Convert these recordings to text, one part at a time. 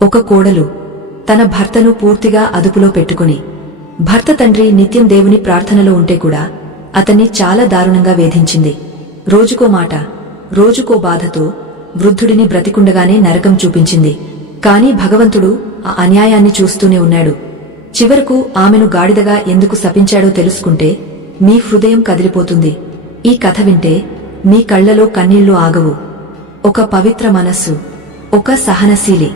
ఒక కోడలు తన భర్తను పూర్తిగా అదుపులో పెట్టుకుని, భర్త తండ్రి నిత్యం దేవుని ప్రార్థనలో ఉంటే కూడా అతన్ని చాలా దారుణంగా వేధించింది. రోజుకో మాట, రోజుకో బాధతో వృద్ధుడిని బ్రతికుండగానే నరకం చూపించింది. కాని భగవంతుడు ఆ అన్యాయాన్ని చూస్తూనే ఉన్నాడు. చివరకు ఆమెను గాడిదగా ఎందుకు శపించాడో తెలుసుకుంటే మీ హృదయం కదిలిపోతుంది. ఈ కథ వింటే మీ కళ్లలో కన్నీళ్లు ఆగవు. ఒక పవిత్ర మనస్సు, ఒక సహనశీలి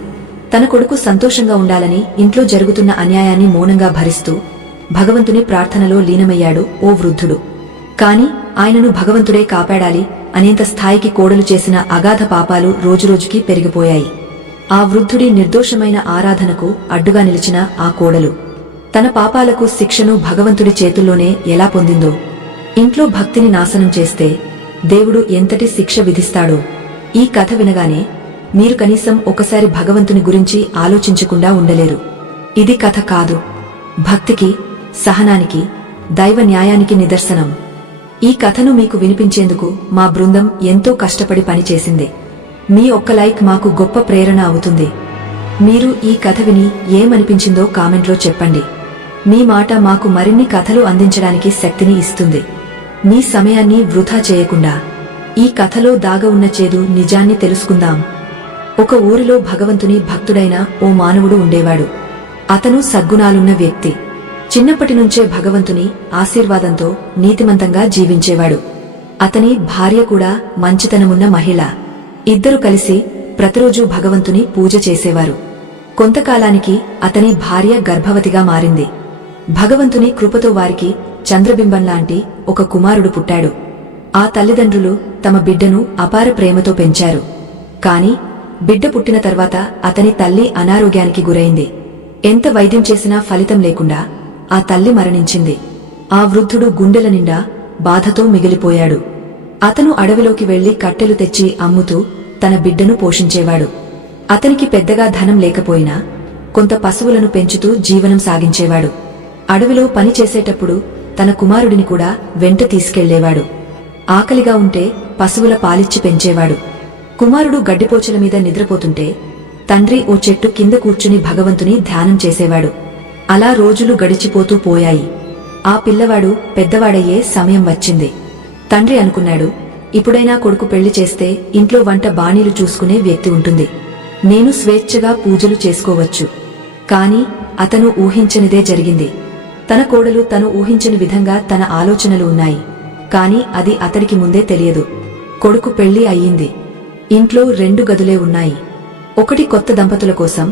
తన కొడుకు సంతోషంగా ఉండాలని ఇంట్లో జరుగుతున్న అన్యాయాన్ని మౌనంగా భరిస్తూ భగవంతుని ప్రార్థనలో లీనమయ్యాడు ఓ వృద్ధుడు. కాని ఆయనను భగవంతుడే కాపాడాలి అనేంత స్థాయికి కోడలు చేసిన అగాధ పాపాలు రోజురోజుకీ పెరిగిపోయాయి. ఆ వృద్ధుడి నిర్దోషమైన ఆరాధనకు అడ్డుగా నిలిచిన ఆ కోడలు తన పాపాలకు శిక్షను భగవంతుడి చేతుల్లోనే ఎలా పొందిందో, ఇంట్లో భక్తిని నాశనం చేస్తే దేవుడు ఎంతటి శిక్ష విధిస్తాడో ఈ కథ వినగానే మీరు కనీసం ఒకసారి భగవంతుని గురించి ఆలోచించకుండా ఉండలేరు. ఇది కథ కాదు, భక్తికి, సహనానికి, దైవ న్యాయానికి నిదర్శనం. ఈ కథను మీకు వినిపించేందుకు మా బృందం ఎంతో కష్టపడి పనిచేసింది. మీ ఒక్క లైక్ మాకు గొప్ప ప్రేరణ అవుతుంది. మీరు ఈ కథ విని ఏమనిపించిందో కామెంట్లో చెప్పండి. మీ మాట మాకు మరిన్ని కథలు అందించడానికి శక్తిని ఇస్తుంది. మీ సమయాన్ని వృధా చేయకుండా ఈ కథలో దాగ ఉన్న చేదు నిజాన్ని తెలుసుకుందాం. ఒక ఊరిలో భగవంతుని భక్తుడైన ఓ మానవుడు ఉండేవాడు. అతను సద్గుణాలున్న వ్యక్తి. చిన్నప్పటినుంచే భగవంతుని ఆశీర్వాదంతో నీతిమంతంగా జీవించేవాడు. అతని భార్య కూడా మంచితనమున్న మహిళ. ఇద్దరు కలిసి ప్రతిరోజూ భగవంతుని పూజ చేసేవారు. కొంతకాలానికి అతని భార్య గర్భవతిగా మారింది. భగవంతుని కృపతో వారికి చంద్రబింబంలాంటి ఒక కుమారుడు పుట్టాడు. ఆ తల్లిదండ్రులు తమ బిడ్డను అపార ప్రేమతో పెంచారు. కాని బిడ్డ పుట్టిన తర్వాత అతని తల్లి అనారోగ్యానికి గురైంది. ఎంత వైద్యం చేసినా ఫలితం లేకుండా ఆ తల్లి మరణించింది. ఆ వృద్ధుడు గుండెల నిండా బాధతో మిగిలిపోయాడు. అతను అడవిలోకి వెళ్లి కట్టెలు తెచ్చి అమ్ముతూ తన బిడ్డను పోషించేవాడు. అతనికి పెద్దగా ధనం లేకపోయినా కొంత పశువులను పెంచుతూ జీవనం సాగించేవాడు. అడవిలో పని చేసేటప్పుడు తన కుమారుడిని కూడా వెంట తీసుకెళ్లేవాడు. ఆకలిగా ఉంటే పశువుల పాలిచ్చి పెంచేవాడు. కుమారుడు గడ్డిపోచల మీద నిద్రపోతుంటే తండ్రి ఓ చెట్టు కింద కూర్చుని భగవంతుని ధ్యానం చేసేవాడు. అలా రోజులు గడిచిపోతూ పోయాయి. ఆ పిల్లవాడు పెద్దవాడయ్యే సమయం వచ్చింది. తండ్రి అనుకున్నాడు, ఇప్పుడైనా కొడుకు పెళ్లి చేస్తే ఇంట్లో వంట బాణీలు చూసుకునే వ్యక్తి ఉంటుంది. నేను స్వేచ్ఛగా పూజలు చేసుకోవచ్చు. కాని అతను ఊహించనిదే జరిగింది. తన కోడలు తను ఊహించని విధంగా తన ఆలోచనలు ఉన్నాయి. కాని అది అతడికి ముందే తెలియదు. కొడుకు పెళ్లి అయ్యింది. ఇంట్లో 2 గదులే ఉన్నాయి. ఒకటి కొత్త దంపతుల కోసం,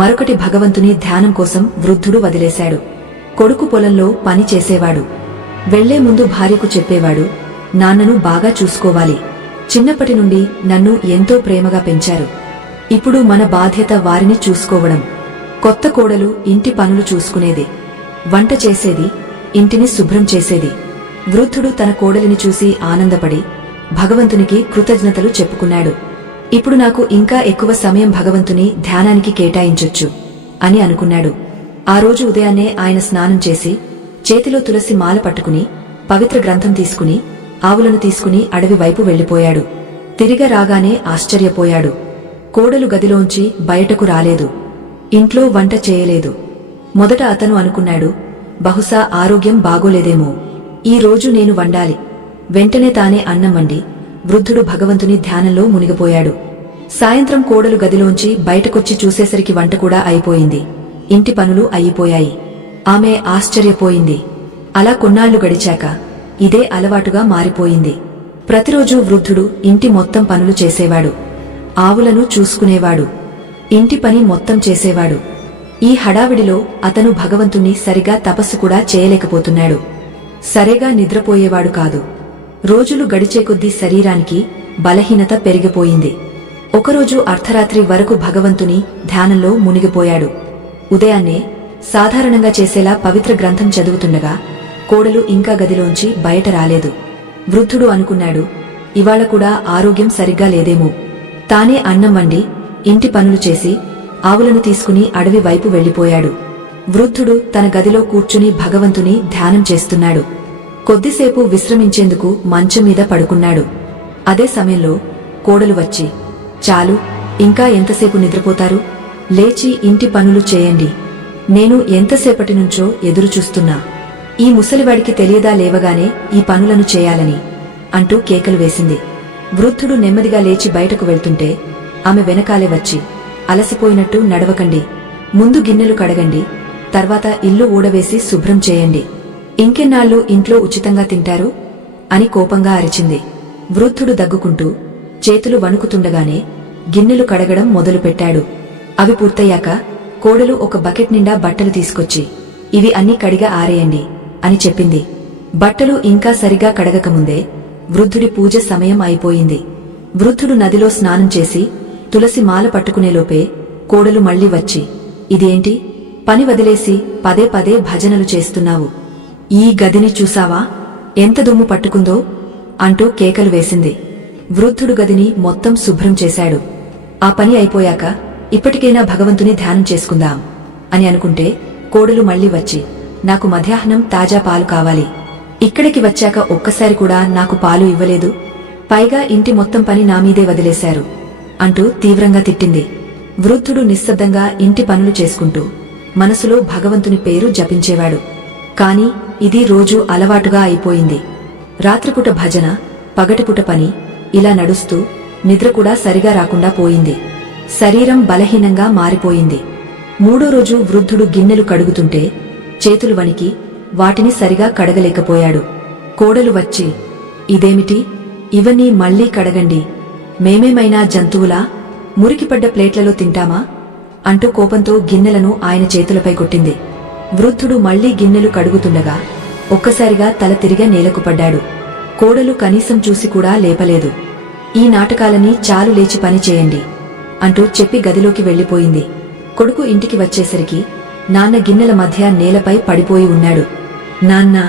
మరొకటి భగవంతుని ధ్యానం కోసం వృద్ధుడు వదిలేశాడు. కొడుకు పొలంలో పని చేసేవాడు. వెళ్లే ముందు భార్యకు చెప్పేవాడు, నాన్నను బాగా చూసుకోవాలి. చిన్నప్పటి నుండి నన్ను ఎంతో ప్రేమగా పెంచారు. ఇప్పుడు మన బాధ్యత వారిని చూసుకోవడం. కొత్త కోడలు ఇంటి పనులు చూసుకునేది, వంట చేసేది, ఇంటిని శుభ్రం చేసేది. వృద్ధుడు తన కోడలిని చూసి ఆనందపడి భగవంతునికి కృతజ్ఞతలు చెప్పుకున్నాడు. ఇప్పుడు నాకు ఇంకా ఎక్కువ సమయం భగవంతుని ధ్యానానికి కేటాయించొచ్చు అని అనుకున్నాడు. ఆ రోజు ఉదయాన్నే ఆయన స్నానం చేసి చేతిలో తులసి మాల పట్టుకుని పవిత్ర గ్రంథం తీసుకుని ఆవులను తీసుకుని అడవి వైపు వెళ్లిపోయాడు. తిరిగి రాగానే ఆశ్చర్యపోయాడు. కోడలు గదిలోంచి బయటకు రాలేదు. ఇంట్లో వంట చేయలేదు. మొదట అతను అనుకున్నాడు, బహుశా ఆరోగ్యం బాగోలేదేమో, ఈ రోజు నేను వండాలి. వెంటనే తానే అన్నం వండి వృద్ధుడు భగవంతుని ధ్యానంలో మునిగిపోయాడు. సాయంత్రం కోడలు గదిలోంచి బయటకొచ్చి చూసేసరికి వంట కూడా అయిపోయింది. ఇంటి పనులు అయిపోయాయి. ఆమె ఆశ్చర్యపోయింది. అలా కొన్నాళ్లు గడిచాక ఇదే అలవాటుగా మారిపోయింది. ప్రతిరోజూ వృద్ధుడు ఇంటి మొత్తం పనులు చేసేవాడు. ఆవులను చూసుకునేవాడు, ఇంటి పని మొత్తం చేసేవాడు. ఈ హడావిడిలో అతను భగవంతుణ్ణి సరిగా తపస్సు కూడా చేయలేకపోతున్నాడు. సరిగా నిద్రపోయేవాడు కాదు. రోజులు గడిచే కొద్దీ శరీరానికి బలహీనత పెరిగిపోయింది. ఒకరోజు అర్ధరాత్రి వరకు భగవంతుని ధ్యానంలో మునిగిపోయాడు. ఉదయాన్నే సాధారణంగా చేసేలా పవిత్ర గ్రంథం చదువుతుండగా కోడలు ఇంకా గదిలోంచి బయట రాలేదు. వృద్ధుడు అనుకున్నాడు, ఇవాళ కూడా ఆరోగ్యం సరిగ్గా లేదేమో. తానే అన్నం వండి ఇంటి పనులు చేసి ఆవులను తీసుకుని అడవి వైపు వెళ్లిపోయాడు. వృద్ధుడు తన గదిలో కూర్చుని భగవంతుని ధ్యానం చేస్తున్నాడు. కొద్దిసేపు విశ్రమించేందుకు మంచం మీద పడుకున్నాడు. అదే సమయంలో కోడలు వచ్చి, చాలు, ఇంకా ఎంతసేపు నిద్రపోతారు? లేచి ఇంటి పనులు చేయండి. నేను ఎంతసేపటి నుంచో ఎదురుచూస్తున్నా. ఈ ముసలివాడికి తెలియదా లేవగానే ఈ పనులను చేయాలని అంటూ కేకలు వేసింది. వృద్ధుడు నెమ్మదిగా లేచి బయటకు వెళ్తుంటే ఆమె వెనకాలే వచ్చి, అలసిపోయినట్టు నడవకండి, ముందు గిన్నెలు కడగండి, తర్వాత ఇల్లు ఊడవేసి శుభ్రం చేయండి. ఇంకెన్నాళ్ళు ఇంట్లో ఉచితంగా తింటారు అని కోపంగా అరిచింది. వృద్ధుడు దగ్గుకుంటూ చేతులు వణుకుతుండగానే గిన్నెలు కడగడం మొదలుపెట్టాడు. అవి పూర్తయ్యాక కోడలు ఒక బకెట్ నిండా బట్టలు తీసుకొచ్చి, ఇవి అన్నీ కడిగా ఆరేయండి అని చెప్పింది. బట్టలు ఇంకా సరిగా కడగకముందే వృద్ధుడి పూజ సమయం అయిపోయింది. వృద్ధుడు నదిలో స్నానం చేసి తులసి మాల పట్టుకునేలోపే కోడలు మళ్లీ వచ్చి, ఇదేంటి పని వదిలేసి పదే పదే భజనలు చేస్తున్నావు? ఈ గదిని చూసావా, ఎంత దుమ్ము పట్టుకుందో అంటూ కేకలు వేసింది. వృద్ధుడు గదిని మొత్తం శుభ్రం చేశాడు. ఆ పని అయిపోయాక ఇప్పటికైనా భగవంతుని ధ్యానం చేసుకుందాం అని అనుకుంటే కోడలు మళ్లీ వచ్చి, నాకు మధ్యాహ్నం తాజా పాలు కావాలి, ఇక్కడికి వచ్చాక ఒక్కసారి కూడా నాకు పాలు ఇవ్వలేదు, పైగా ఇంటి మొత్తం పని నామీదే వదిలేశారు అంటూ తీవ్రంగా తిట్టింది. వృద్ధుడు నిశ్శబ్దంగా ఇంటి పనులు చేసుకుంటూ మనసులో భగవంతుని పేరు జపించేవాడు. కాని ఇది రోజూ అలవాటుగా అయిపోయింది. రాత్రిపూట భజన, పగటిపూట పని, ఇలా నడుస్తూ నిద్ర కూడా సరిగా రాకుండా పోయింది. శరీరం బలహీనంగా మారిపోయింది. మూడో రోజు వృద్ధుడు గిన్నెలు కడుగుతుంటే చేతులు వణికి వాటిని సరిగా కడగలేకపోయాడు. కోడలు వచ్చి, ఇదేమిటి, ఇవన్నీ మళ్లీ కడగండి, మేమేమైనా జంతువులా, మురికిపడ్డ ప్లేట్లలో తింటామా అంటూ కోపంతో గిన్నెలను ఆయన చేతులపై కొట్టింది. వృద్ధుడు మళ్లీ గిన్నెలు కడుగుతుండగా ఒక్కసారిగా తల తిరిగా నేలకు పడ్డాడు. కోడలు కనీసం చూసి కూడా లేపలేదు. ఈ నాటకాలని చాలు, లేచి పని చేయండి అంటూ చెప్పి గదిలోకి వెళ్లిపోయింది. కొడుకు ఇంటికి వచ్చేసరికి నాన్న గిన్నెల మధ్య నేలపై పడిపోయి ఉన్నాడు. నాన్నా,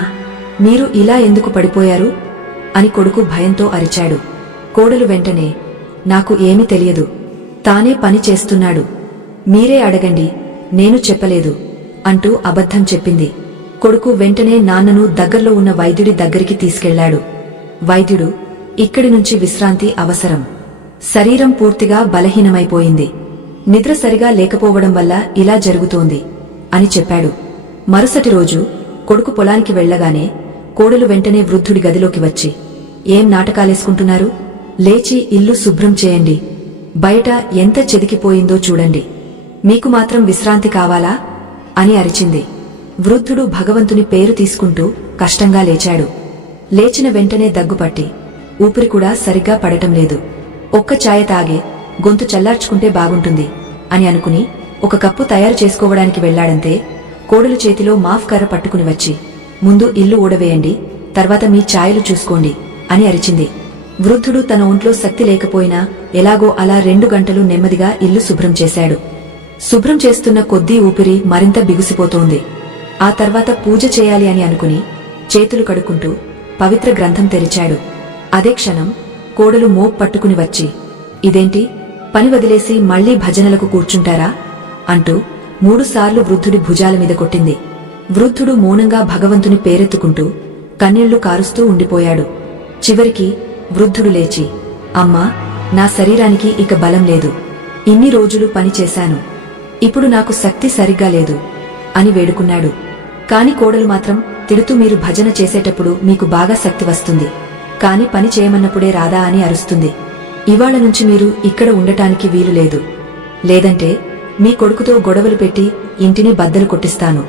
మీరు ఇలా ఎందుకు పడిపోయారు అని కొడుకు భయంతో అరిచాడు. కోడలు వెంటనే, నాకు ఏమీ తెలియదు, తానే పని చేస్తున్నాడు, మీరే అడగండి, నేను చెప్పలేదు అంటూ అబద్ధం చెప్పింది. కొడుకు వెంటనే నాన్నను దగ్గర్లో ఉన్న వైద్యుడి దగ్గరికి తీసుకెళ్లాడు. వైద్యుడు, ఇక్కడి నుంచి విశ్రాంతి అవసరం, శరీరం పూర్తిగా బలహీనమైపోయింది, నిద్ర సరిగా లేకపోవడం వల్ల ఇలా జరుగుతోంది అని చెప్పాడు. మరుసటి రోజు కొడుకు పొలానికి వెళ్లగానే కోడలు వెంటనే వృద్ధుడి గదిలోకి వచ్చి, ఏం నాటకాలేసుకుంటున్నారు, లేచి ఇల్లు శుభ్రం చేయండి, బయట ఎంత చెదికిపోయిందో చూడండి, మీకు మాత్రం విశ్రాంతి కావాలా అని అరిచింది. వృద్ధుడు భగవంతుని పేరు తీసుకుంటూ కష్టంగా లేచాడు. లేచిన వెంటనే దగ్గుపట్టి ఊపిరి కూడా సరిగ్గా పడటం లేదు. ఒక్క ఛాయ తాగే గొంతు చల్లార్చుకుంటే బాగుంటుంది అని అనుకుని ఒక కప్పు తయారు చేసుకోవడానికి వెళ్లాడంతే కోడలు చేతిలో మాఫ్ కర్ర పట్టుకుని వచ్చి, ముందు ఇల్లు ఊడవేయండి, తర్వాత మీ ఛాయలు చూసుకోండి అని అరిచింది. వృద్ధుడు తన ఒంట్లో శక్తి లేకపోయినా ఎలాగో అలా 2 గంటలు నెమ్మదిగా ఇల్లు శుభ్రం చేశాడు. శుభ్రం చేస్తున్న కొద్దీ ఊపిరి మరింత బిగుసిపోతోంది. ఆ తర్వాత పూజ చేయాలి అని అనుకుని చేతులు కడుక్కుంటూ పవిత్ర గ్రంథం తెరిచాడు. అదే క్షణం కోడలు మోప్ పట్టుకుని వచ్చి, ఇదేంటి, పని వదిలేసి మళ్లీ భజనలకు కూర్చుంటారా అంటూ 3 సార్లు వృద్ధుడి భుజాల మీద కొట్టింది. వృద్ధుడు మౌనంగా భగవంతుని పేరెత్తుకుంటూ కన్నీళ్లు కారుస్తూ ఉండిపోయాడు. చివరికి వృద్ధుడు లేచి, అమ్మా, నా శరీరానికి ఇక బలం లేదు, ఇన్ని రోజులు పని చేశాను, ఇప్పుడు నాకు శక్తి సరిగ్గా లేదు అని వేడుకున్నాడు. కాని కోడలు మాత్రం తిడుతూ, మీరు భజన చేసేటప్పుడు మీకు బాగా శక్తి వస్తుంది, కాని పని చేయమన్నప్పుడే రాదా అని అరుస్తుంది. ఇవాళ నుంచి మీరు ఇక్కడ ఉండటానికి వీలు లేదు, లేదంటే మీ కొడుకుతో గొడవలు పెట్టి ఇంటిని బద్దలు కొట్టిస్తాను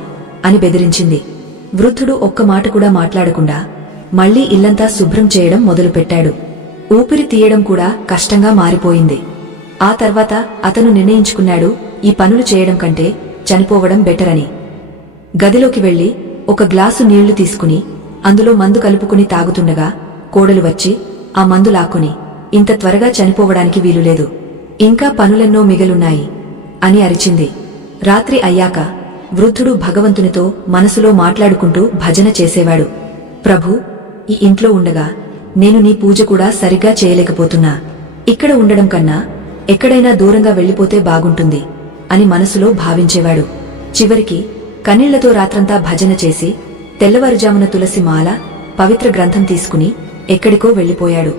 అని బెదిరించింది. వృద్ధుడు ఒక్క మాట కూడా మాట్లాడకుండా మళ్లీ ఇల్లంతా శుభ్రం చేయడం మొదలుపెట్టాడు. ఊపిరి తీయడం కూడా కష్టంగా మారిపోయింది. ఆ తర్వాత అతను నిర్ణయించుకున్నాడు, ఈ పనులు చేయడం కంటే చనిపోవడం బెటర్ అని. గదిలోకి వెళ్లి ఒక గ్లాసు నీళ్లు తీసుకుని అందులో మందు కలుపుకుని తాగుతుండగా కోడలు వచ్చి ఆ మందు లాక్కుని, ఇంత త్వరగా చనిపోవడానికి వీలులేదు, ఇంకా పనులెన్నో మిగలున్నాయి అని అరిచింది. రాత్రి అయ్యాక వృద్ధుడు భగవంతునితో మనసులో మాట్లాడుకుంటూ భజన చేసేవాడు. ప్రభూ, ఈ ఇంట్లో ఉండగా నేను నీ పూజ కూడా సరిగ్గా చేయలేకపోతున్నా, ఇక్కడ ఉండడం కన్నా ఎక్కడైనా దూరంగా వెళ్లిపోతే బాగుంటుంది అని మనసులో భావించేవాడు. చివరికి కన్నీళ్లతో రాత్రంతా భజన చేసి తెల్లవారుజామున తులసి మాల, పవిత్ర గ్రంథం తీసుకుని ఎక్కడికో వెళ్లిపోయాడు.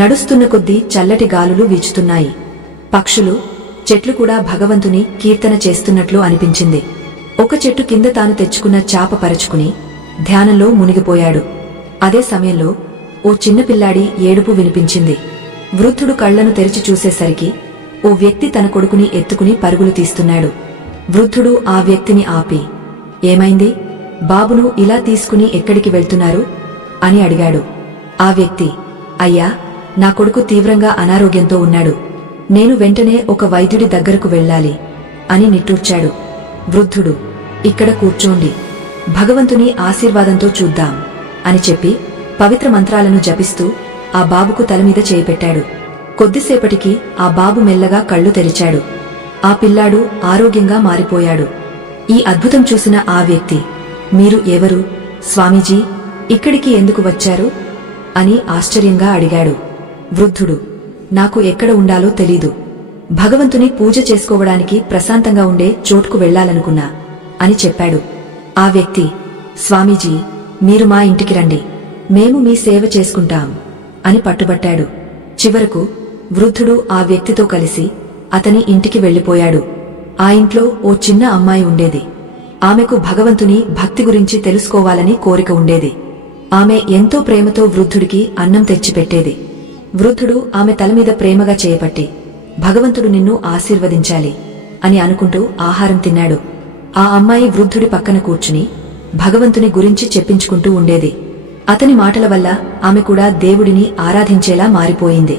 నడుస్తున్న కొద్దీ చల్లటి గాలులు వీచుతున్నాయి. పక్షులు చెట్లు కూడా భగవంతుని కీర్తన చేస్తున్నట్లు అనిపించింది. ఒక చెట్టు కింద తాను తెచ్చుకున్న చాప పరచుకుని ధ్యానంలో మునిగిపోయాడు. అదే సమయంలో ఓ చిన్నపిల్లాడి ఏడుపు వినిపించింది. వృద్ధుడు కళ్లను తెరిచి చూసేసరికి ఓ వ్యక్తి తన కొడుకుని ఎత్తుకుని పరుగులు తీస్తున్నాడు. వృద్ధుడు ఆ వ్యక్తిని ఆపి, ఏమైంది? బాబును ఇలా తీసుకుని ఎక్కడికి వెళ్తున్నారు అని అడిగాడు. ఆ వ్యక్తి, అయ్యా, నా కొడుకు తీవ్రంగా అనారోగ్యంతో ఉన్నాడు. నేను వెంటనే ఒక వైద్యుడి దగ్గరకు వెళ్ళాలి అని నిట్టూర్చాడు. వృద్ధుడు, ఇక్కడ కూర్చోండి, భగవంతుని ఆశీర్వాదంతో చూద్దాం అని చెప్పి పవిత్ర మంత్రాలను జపిస్తూ ఆ బాబుకు తలమీద చేయిపెట్టాడు. కొద్దిసేపటికి ఆ బాబు మెల్లగా కళ్ళు తెరిచాడు. ఆ పిల్లాడు ఆరోగ్యంగా మారిపోయాడు. ఈ అద్భుతం చూసిన ఆ వ్యక్తి, మీరు ఎవరు స్వామీజీ, ఇక్కడికి ఎందుకు వచ్చారు అని ఆశ్చర్యంగా అడిగాడు. వృద్ధుడు, నాకు ఎక్కడ ఉండాలో తెలీదు. భగవంతుని పూజ చేసుకోవడానికి ప్రశాంతంగా ఉండే చోటుకు వెళ్లాలనుకున్నా అని చెప్పాడు. ఆ వ్యక్తి, స్వామీజీ, మీరు మా ఇంటికి రండి, మేము మీ సేవ చేసుకుంటాం అని పట్టుబట్టాడు. చివరకు వృద్ధుడు ఆ వ్యక్తితో కలిసి అతని ఇంటికి వెళ్లిపోయాడు. ఆ ఇంట్లో ఓ చిన్న అమ్మాయి ఉండేది. ఆమెకు భగవంతుని భక్తి గురించి తెలుసుకోవాలని కోరిక ఉండేది. ఆమె ఎంతో ప్రేమతో వృద్ధుడికి అన్నం తెచ్చిపెట్టేది. వృద్ధుడు ఆమె తలమీద ప్రేమగా చేయపట్టి, భగవంతుడు నిన్ను ఆశీర్వదించాలి అని అనుకుంటూ ఆహారం తిన్నాడు. ఆ అమ్మాయి వృద్ధుడి పక్కన కూర్చుని భగవంతుని గురించి చెప్పించుకుంటూ ఉండేది. అతని మాటల వల్ల ఆమె కూడా దేవుడిని ఆరాధించేలా మారిపోయింది.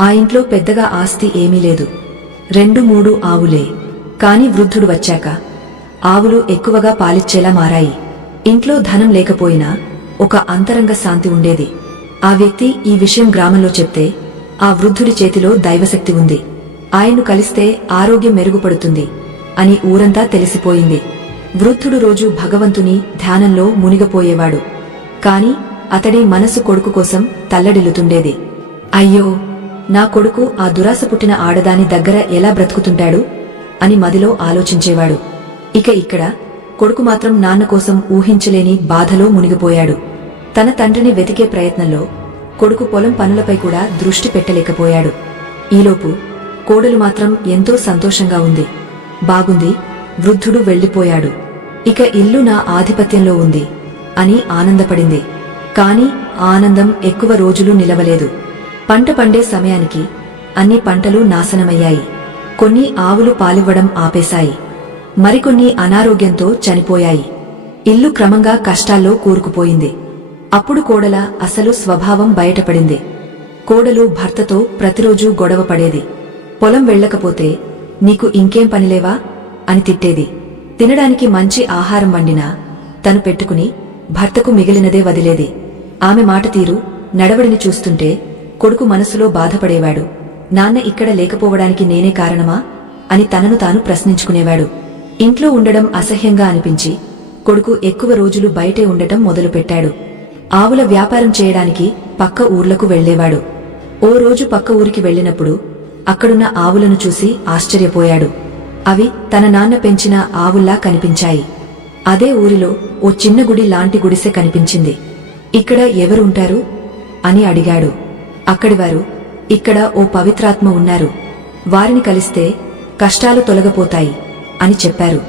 ఆ ఇంట్లో పెద్దగా ఆస్తి ఏమీ లేదు. 2-3 ఆవులే. కాని వృద్ధుడు వచ్చాక ఆవులు ఎక్కువగా పాలిచ్చేలా మారాయి. ఇంట్లో ధనం లేకపోయినా ఒక అంతరంగ శాంతి ఉండేది. ఆ వ్యక్తి ఈ విషయం గ్రామంలో చెప్తే, ఆ వృద్ధుడి చేతిలో దైవశక్తి ఉంది, ఆయన్ను కలిస్తే ఆరోగ్యం మెరుగుపడుతుంది అని ఊరంతా తెలిసిపోయింది. వృద్ధుడు రోజు భగవంతుని ధ్యానంలో మునిగపోయేవాడు. కాని అతడి మనసు కొడుకు కోసం తల్లడిల్లుతుండేది. అయ్యో, నా కొడుకు ఆ దురాశ పుట్టిన ఆడదాని దగ్గర ఎలా బ్రతుకుతుంటాడు అని మదిలో ఆలోచించేవాడు. ఇక్కడ కొడుకు మాత్రం నాన్న కోసం ఊహించలేని బాధలో మునిగిపోయాడు. తన తండ్రిని వెతికే ప్రయత్నంలో కొడుకు పొలం పనులపై కూడా దృష్టి పెట్టలేకపోయాడు. ఈలోపు కోడలు మాత్రం ఎంతో సంతోషంగా ఉంది. బాగుంది, వృద్ధుడు వెళ్లిపోయాడు, ఇక ఇల్లు నా ఆధిపత్యంలో ఉంది అని ఆనందపడింది. కాని ఆనందం ఎక్కువ రోజులు నిలవలేదు. పంట పండే సమయానికి అన్ని పంటలు నాశనమయ్యాయి. కొన్ని ఆవులు పాలివ్వడం ఆపేశాయి. మరికొన్ని అనారోగ్యంతో చనిపోయాయి. ఇల్లు క్రమంగా కష్టాల్లో కూరుకుపోయింది. అప్పుడు కోడల అసలు స్వభావం బయటపడింది. కోడలు భర్తతో ప్రతిరోజూ గొడవ పడేది. పొలం వెళ్లకపోతే నీకు ఇంకేం పనిలేవా అని తిట్టేది. తినడానికి మంచి ఆహారం వండినా తను పెట్టుకుని భర్తకు మిగిలినదే వదిలేది. ఆమె మాట తీరు, నడవడిని చూస్తుంటే కొడుకు మనసులో బాధపడేవాడు. నాన్న ఇక్కడ లేకపోవడానికి నేనే కారణమా అని తనను తాను ప్రశ్నించుకునేవాడు. ఇంట్లో ఉండడం అసహ్యంగా అనిపించి కొడుకు ఎక్కువ రోజులు బయటే ఉండటం మొదలుపెట్టాడు. ఆవుల వ్యాపారం చేయడానికి పక్క ఊర్లకు వెళ్లేవాడు. ఓ రోజు పక్క ఊరికి వెళ్లినప్పుడు అక్కడున్న ఆవులను చూసి ఆశ్చర్యపోయాడు. అవి తన నాన్న పెంచిన ఆవుల్లా కనిపించాయి. అదే ఊరిలో ఓ చిన్న గుడి లాంటి గుడిసె కనిపించింది. ఇక్కడ ఎవరుంటారు అని అడిగాడు. అక్కడివారు, ఇక్కడ ఓ పవిత్రాత్మ ఉన్నారు, వారిని కలిస్తే కష్టాలు తొలగపోతాయి అని చెప్పారు.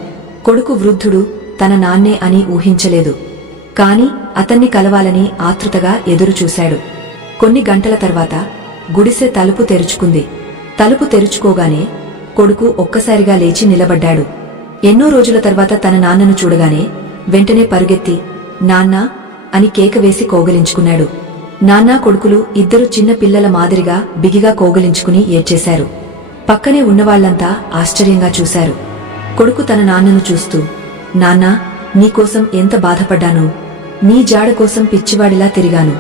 కొడుకు వృద్ధుడు తన నాన్నే అని ఊహించలేదు. కాని అతన్ని కలవాలని ఆతృతగా ఎదురుచూశాడు. కొన్ని గంటల తర్వాత గుడిసె తలుపు తెరుచుకుంది. తలుపు తెరుచుకోగానే కొడుకు ఒక్కసారిగా లేచి నిలబడ్డాడు. ఎన్నో రోజుల తర్వాత తన నాన్నను చూడగానే వెంటనే పరుగెత్తి నాన్నా అని కేక వేసి కోగలించుకున్నాడు. నాన్నా కొడుకులు ఇద్దరు చిన్న పిల్లల మాదిరిగా బిగిగా కోగలించుకుని ఏడ్చేశారు. పక్కనే ఉన్నవాళ్లంతా ఆశ్చర్యంగా చూశారు. కొడుకు తన నాన్నను చూస్తూ, నాన్నా, నీకోసం ఎంత బాధపడ్డానో, నీ జాడ కోసం పిచ్చివాడిలా తిరిగాను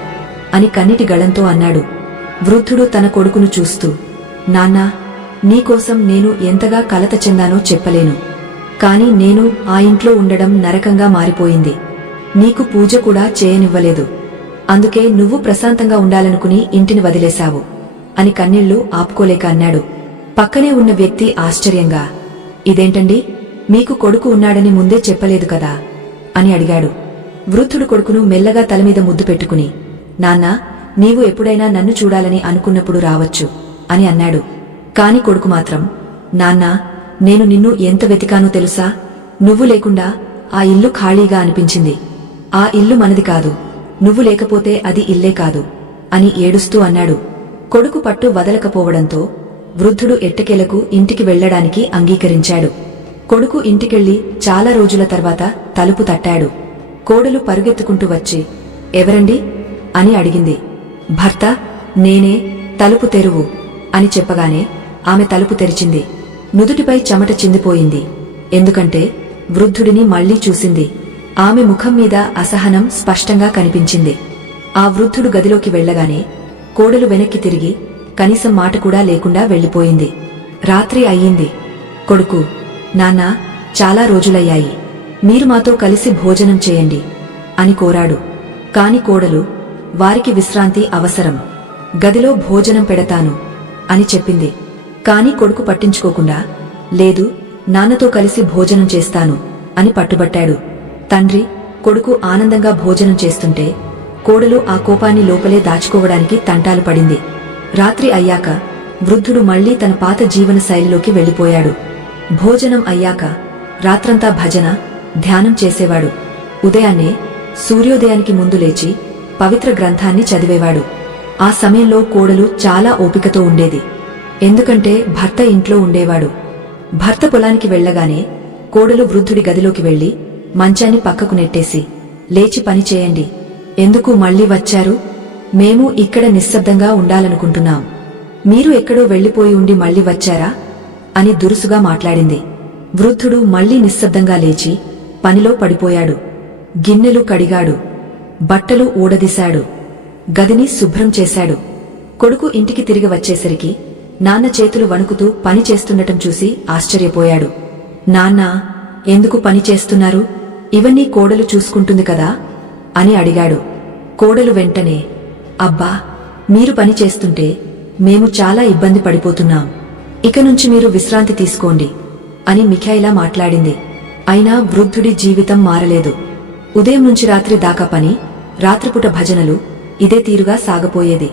అని కన్నీటి గళంతో అన్నాడు. వృద్ధుడు తన కొడుకును చూస్తూ, నాన్నా, నీకోసం నేను ఎంతగా కలత చెందానో చెప్పలేను. కాని నేను ఆ ఇంట్లో ఉండడం నరకంగా మారిపోయింది. నీకు పూజ కూడా చేయనివ్వలేదు. అందుకే నువ్వు ప్రశాంతంగా ఉండాలనుకుని ఇంటిని వదిలేశావు అని కన్నీళ్లు ఆపుకోలేక అన్నాడు. పక్కనే ఉన్న వ్యక్తి ఆశ్చర్యంగా, ఇదేంటండి, మీకు కొడుకు ఉన్నాడని ముందే చెప్పలేదు కదా అని అడిగాడు. వృద్ధుడు కొడుకును మెల్లగా తలమీద ముద్దు పెట్టుకుని, నాన్నా, నీవు ఎప్పుడైనా నన్ను చూడాలని అనుకున్నప్పుడు రావచ్చు అని అన్నాడు. కాని కొడుకు మాత్రం, నాన్నా, నేను నిన్ను ఎంత వెతికానో తెలుసా? నువ్వు లేకుండా ఆ ఇల్లు ఖాళీగా అనిపించింది. ఆ ఇల్లు మనది కాదు, నువ్వు లేకపోతే అది ఇల్లే కాదు అని ఏడుస్తూ అన్నాడు. కొడుకు పట్టు వదలకపోవడంతో వృద్ధుడు ఎట్టకేలకు ఇంటికి వెళ్లడానికి అంగీకరించాడు. కొడుకు ఇంటికెళ్లి చాలా రోజుల తర్వాత తలుపు తట్టాడు. కోడలు పరుగెత్తుకుంటూ వచ్చి, ఎవరండి అని అడిగింది. భర్త, నేనే, తలుపు తెరువు అని చెప్పగానే ఆమె తలుపు తెరిచింది. నుదుటిపై చెమట చిందిపోయింది. ఎందుకంటే వృద్ధుడిని మళ్లీ చూసింది. ఆమె ముఖం మీద అసహనం స్పష్టంగా కనిపించింది. ఆ వృద్ధుడు గదిలోకి వెళ్లగానే కోడలు వెనక్కి తిరిగి కనీసం మాట కూడా లేకుండా వెళ్లిపోయింది. రాత్రి అయ్యింది. కొడుకు, నాన్నా, చాలా రోజులయ్యాయి, మీరు మాతో కలిసి భోజనం చేయండి అని కోరాడు. కాని కోడలు, వారికి విశ్రాంతి అవసరం, గదిలో భోజనం పెడతాను అని చెప్పింది. కాని కొడుకు పట్టించుకోకుండా, లేదు, నాన్నతో కలిసి భోజనం చేస్తాను అని పట్టుబట్టాడు. తండ్రి, కొడుకు ఆనందంగా భోజనం చేస్తుంటే కోడలు ఆ కోపాన్ని లోపలే దాచుకోవడానికి తంటాలు పడింది. రాత్రి అయ్యాక వృద్ధుడు మళ్లీ తన పాత జీవన శైలిలోకి వెళ్లిపోయాడు. భోజనం అయ్యాక రాత్రంతా భజన, ధ్యానం చేసేవాడు. ఉదయాన్నే సూర్యోదయానికి ముందు లేచి పవిత్ర గ్రంథాన్ని చదివేవాడు. ఆ సమయంలో కోడలు చాలా ఓపికతో ఉండేది. ఎందుకంటే భర్త ఇంట్లో ఉండేవాడు. భర్త పొలానికి వెళ్లగానే కోడలు వృద్ధుడి గదిలోకి వెళ్లి మంచాన్ని పక్కకు నెట్టేసి, లేచి పని చేయండి, ఎందుకు మళ్లీ వచ్చారు? మేము ఇక్కడ నిశ్శబ్దంగా ఉండాలనుకుంటున్నాం, మీరు ఎక్కడో వెళ్లిపోయి ఉండి మళ్లీ వచ్చారా అని దురుసుగా మాట్లాడింది. వృద్ధుడు మళ్లీ నిశ్శబ్దంగా లేచి పనిలో పడిపోయాడు. గిన్నెలు కడిగాడు, బట్టలు ఊడదీశాడు, గదిని శుభ్రం చేశాడు. కొడుకు ఇంటికి తిరిగి వచ్చేసరికి నాన్న చేతులు వణుకుతూ పని చేస్తుండటం చూసి ఆశ్చర్యపోయాడు. నాన్నా, ఎందుకు పని చేస్తున్నారు? ఇవన్నీ కోడలు చూసుకుంటుంది కదా అని అడిగాడు. కోడలు వెంటనే, అబ్బా, మీరు పని చేస్తుంటే మేము చాలా ఇబ్బంది పడిపోతున్నాం, ఇక నుంచి మీరు విశ్రాంతి తీసుకోండి అని మిఖాయిలా మాట్లాడింది. అయినా వృద్ధుడి జీవితం మారలేదు. ఉదయం నుంచి రాత్రి దాకా పని, రాత్రిపూట భజనలు, ఇదే తీరుగా సాగపోయేది.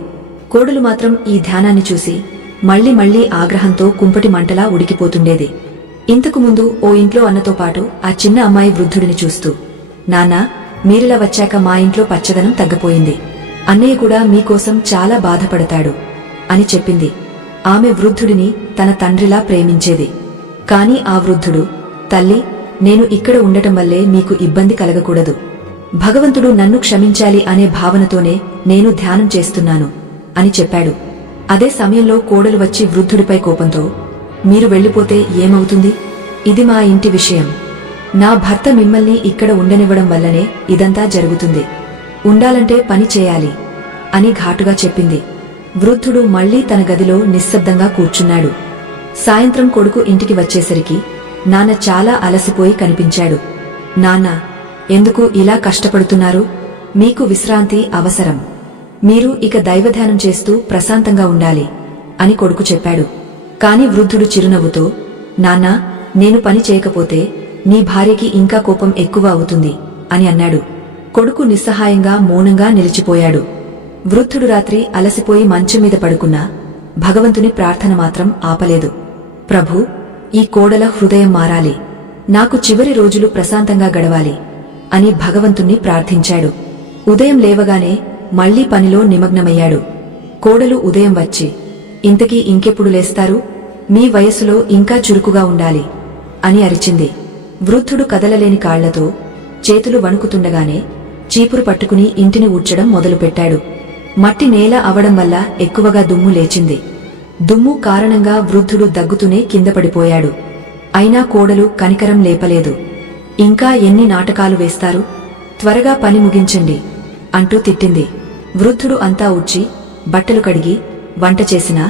కోడలు మాత్రం ఈ ధ్యానాన్ని చూసి మళ్లీ మళ్లీ ఆగ్రహంతో కుంపటి మంటలా ఉడికిపోతుండేది. ఇంతకు ముందు ఓ ఇంట్లో అన్నతో పాటు ఆ చిన్న అమ్మాయి వృద్ధుడిని చూస్తూ, నాన్నా, మీరిలా వచ్చాక మా ఇంట్లో పచ్చదనం తగ్గిపోయింది, అన్నయ్య కూడా మీకోసం చాలా బాధపడతాడు అని చెప్పింది. ఆమె వృద్ధుడిని తన తండ్రిలా ప్రేమించేది. కాని ఆ వృద్ధుడు, తల్లి, నేను ఇక్కడ ఉండటం వల్లే మీకు ఇబ్బంది కలగకూడదు, భగవంతుడు నన్ను క్షమించాలి అనే భావనతోనే నేను ధ్యానం చేస్తున్నాను అని చెప్పాడు. అదే సమయంలో కోడలు వచ్చి వృద్ధుడిపై కోపంతో, మీరు వెళ్లిపోతే ఏమవుతుంది? ఇది మా ఇంటి విషయం, నా భర్త మిమ్మల్ని ఇక్కడ ఉండనివ్వడం వల్లనే ఇదంతా జరుగుతుంది, ఉండాలంటే పని చేయాలి అని ఘాటుగా చెప్పింది. వృద్ధుడు మళ్లీ తన గదిలో నిశ్శబ్దంగా కూర్చున్నాడు. సాయంత్రం కొడుకు ఇంటికి వచ్చేసరికి నాన్న చాలా అలసిపోయి కనిపించాడు. నాన్నా, ఎందుకు ఇలా కష్టపడుతున్నారు? మీకు విశ్రాంతి అవసరం, మీరు ఇక దైవధ్యానం చేస్తూ ప్రశాంతంగా ఉండాలి అని కొడుకు చెప్పాడు. కాని వృద్ధుడు చిరునవ్వుతో, నాన్నా, నేను పని చేయకపోతే నీ భార్యకి ఇంకా కోపం ఎక్కువ అవుతుంది అని అన్నాడు. కొడుకు నిస్సహాయంగా మౌనంగా నిలిచిపోయాడు. వృద్ధుడు రాత్రి అలసిపోయి మంచం మీద పడుకున్నా భగవంతుని ప్రార్థన మాత్రం ఆపలేదు. ప్రభూ, ఈ కోడల హృదయం మారాలి, నాకు చివరి రోజులు ప్రశాంతంగా గడవాలి అని భగవంతుణ్ణి ప్రార్థించాడు. ఉదయం లేవగానే మళ్లీ పనిలో నిమగ్నమయ్యాడు. కోడలు ఉదయం వచ్చి, ఇంతకీ ఇంకెప్పుడు లేస్తారు? మీ వయస్సులో ఇంకా చురుకుగా ఉండాలి అని అరిచింది. వృద్ధుడు కదలలేని కాళ్లతో చేతులు వణుకుతుండగానే చీపురు పట్టుకుని ఇంటిని ఊడ్చడం మొదలుపెట్టాడు. మట్టి నేల అవడం వల్ల ఎక్కువగా దుమ్ము లేచింది. దుమ్ము కారణంగా వృద్ధుడు దగ్గుతూనే కింద పడిపోయాడు. అయినా కోడలు కనికరం లేపలేదు. ఇంకా ఎన్ని నాటకాలు వేస్తారు? త్వరగా పని ముగించండి అంటూ తిట్టింది. వృద్ధుడు అంతా ఊడ్చి బట్టలు కడిగి వంట చేసినా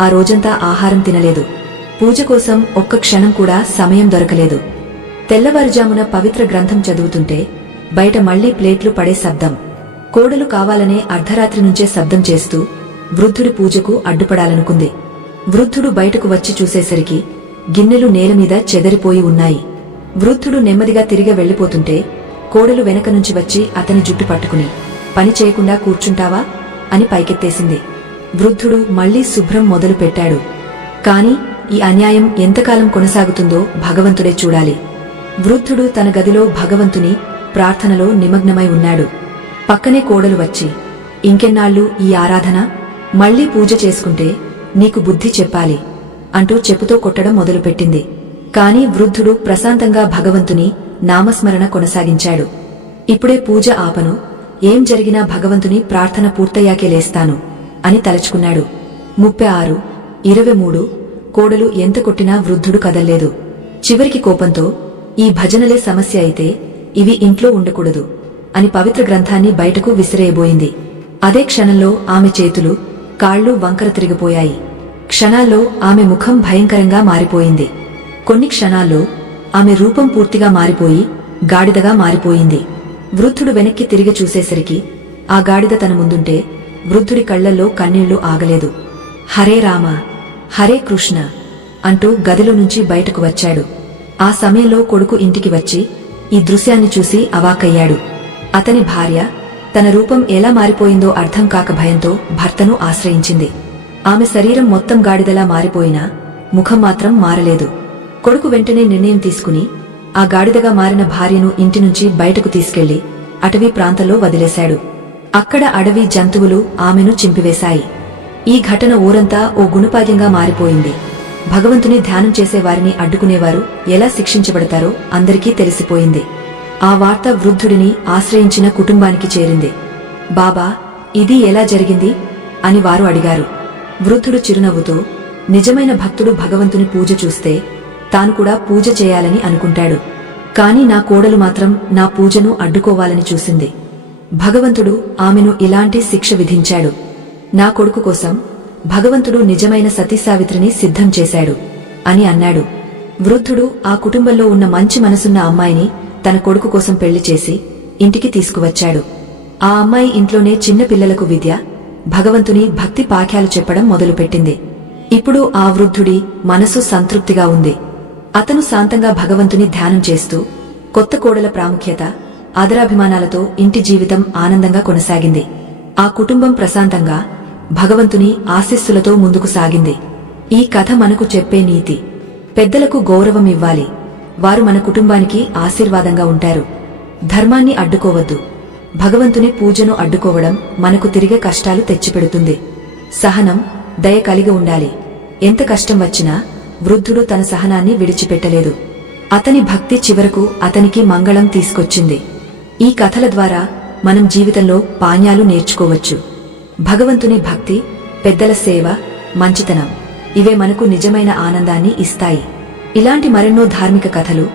ఆ రోజంతా ఆహారం తినలేదు. పూజ కోసం ఒక్క క్షణం కూడా సమయం దొరకలేదు. తెల్లవారుజామున పవిత్ర గ్రంథం చదువుతుంటే బయట మళ్లీ ప్లేట్లు పడే శబ్దం. కోడలు కావాలనే అర్ధరాత్రి నుంచే శబ్దం చేస్తూ వృద్ధుడి పూజకు అడ్డుపడాలనుకుంది. వృద్ధుడు బయటకు వచ్చి చూసేసరికి గిన్నెలు నేలమీద చెదరిపోయి ఉన్నాయి. వృద్ధుడు నెమ్మదిగా తిరిగి వెళ్లిపోతుంటే కోడలు వెనక నుంచి వచ్చి అతని జుట్టు పట్టుకుని, పని చేయకుండా కూర్చుంటావా అని పైకెత్తేసింది. వృద్ధుడు మళ్లీ శుభ్రం మొదలు పెట్టాడు. కాని ఈ అన్యాయం ఎంతకాలం కొనసాగుతుందో భగవంతుడే చూడాలి. వృద్ధుడు తన గదిలో భగవంతుని ప్రార్థనలో నిమగ్నమై ఉన్నాడు. పక్కనే కోడలు వచ్చి, ఇంకెన్నాళ్ళు ఈ ఆరాధన? మళ్లీ పూజ చేసుకుంటే నీకు బుద్ధి చెప్పాలి అంటూ చెప్పుతో కొట్టడం మొదలుపెట్టింది. కాని వృద్ధుడు ప్రశాంతంగా భగవంతుని నామస్మరణ కొనసాగించాడు. ఇప్పుడే పూజ ఆపను, ఏం జరిగినా భగవంతుని ప్రార్థన పూర్తయ్యాకే లేస్తాను అని తలచుకున్నాడు. 36, 23 కోడలు ఎంత కొట్టినా వృద్ధుడు కదల్లేదు. చివరికి కోపంతో, ఈ భజనలే సమస్య అయితే ఇవి ఇంట్లో ఉండకూడదు అని పవిత్ర గ్రంథాన్ని బయటకు విసిరేయబోయింది. అదే క్షణంలో ఆమె చేతులు, కాళ్లు వంకర తిరిగిపోయాయి. క్షణాల్లో ఆమె ముఖం భయంకరంగా మారిపోయింది. కొన్ని క్షణాల్లో ఆమె రూపం పూర్తిగా మారిపోయి గాడిదగా మారిపోయింది. వృద్ధుడు వెనక్కి తిరిగి చూసేసరికి ఆ గాడిద తన ముందుంటే వృద్ధుడి కళ్లల్లో కన్నీళ్లు ఆగలేదు. హరే రామ, హరే కృష్ణ అంటూ గదిలో నుంచి బయటకు వచ్చాడు. ఆ సమయంలో కొడుకు ఇంటికి వచ్చి ఈ దృశ్యాన్ని చూసి అవాక్కయ్యాడు. అతని భార్య తన రూపం ఎలా మారిపోయిందో అర్థం కాక భయంతో భర్తను ఆశ్రయించింది. ఆమె శరీరం మొత్తం గాడిదలా మారిపోయినా ముఖం మాత్రం మారలేదు. కొడుకు వెంటనే నిర్ణయం తీసుకుని ఆ గాడిదగా మారిన భార్యను ఇంటి నుంచి బయటకు తీసుకెళ్లి అటవీ ప్రాంతంలో వదిలేశాడు. అక్కడ అడవి జంతువులు ఆమెను చింపివేశాయి. ఈ ఘటన ఊరంతా ఓ గుణపాద్యంగా మారిపోయింది. భగవంతుని ధ్యానం చేసే వారిని అడ్డుకునేవారు ఎలా శిక్షించబడతారో అందరికీ తెలిసిపోయింది. ఆ వార్త వృద్ధుడిని ఆశ్రయించిన కుటుంబానికి చేరింది. బాబా, ఇది ఎలా జరిగింది అని వారు అడిగారు. వృద్ధుడు చిరునవ్వుతో, నిజమైన భక్తుడు భగవంతుని పూజ చూస్తే తాను కూడా పూజ చేయాలని అనుకుంటాడు. కాని నా కోడలు మాత్రం నా పూజను అడ్డుకోవాలని చూసింది. భగవంతుడు ఆమెను ఇలాంటి శిక్ష విధించాడు. నా కొడుకు కోసం భగవంతుడు నిజమైన సతీసావిత్రిని సిద్ధం చేశాడు అని అన్నాడు. వృద్ధుడు ఆ కుటుంబంలో ఉన్న మంచి మనసున్న అమ్మాయిని తన కొడుకు కోసం పెళ్లి చేసి ఇంటికి తీసుకువచ్చాడు. ఆ అమ్మాయి ఇంట్లోనే చిన్న పిల్లలకు విద్య, భగవంతుని భక్తి పాఠ్యాలు చెప్పడం మొదలుపెట్టింది. ఇప్పుడు ఆ వృద్ధుడి మనసు సంతృప్తిగా ఉంది. అతను శాంతంగా భగవంతుని ధ్యానం చేస్తూ కొత్త కోడల ప్రాముఖ్యత, ఆదరాభిమానాలతో ఇంటి జీవితం ఆనందంగా కొనసాగింది. ఆ కుటుంబం ప్రశాంతంగా భగవంతుని ఆశీస్సులతో ముందుకు సాగింది. ఈ కథ మనకు చెప్పే నీతి: పెద్దలకు గౌరవం ఇవ్వాలి, వారు మన కుటుంబానికి ఆశీర్వాదంగా ఉంటారు. ధర్మాన్ని అడ్డుకోవద్దు, భగవంతుని పూజను అడ్డుకోవడం మనకు తిరిగే కష్టాలు తెచ్చిపెడుతుంది. సహనం, దయ కలిగి ఉండాలి. ఎంత కష్టం వచ్చినా వృద్ధుడు తన సహనాన్ని విడిచిపెట్టలేదు. అతని భక్తి చివరకు అతనికి మంగళం తీసుకొచ్చింది. ఈ కథల ద్వారా మనం జీవితంలో పాఠాలు నేర్చుకోవచ్చు. భగవంతుని భక్తి, పెద్దల సేవ, మంచితనం ఇవే మనకు నిజమైన ఆనందాన్ని ఇస్తాయి. ఇలాంటి మరెన్నో ధార్మిక కథలు,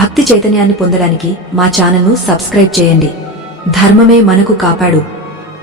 భక్తి చైతన్యాన్ని పొందడానికి మా ఛానల్ను సబ్స్క్రైబ్ చేయండి. ధర్మమే మనకు కాపాడు.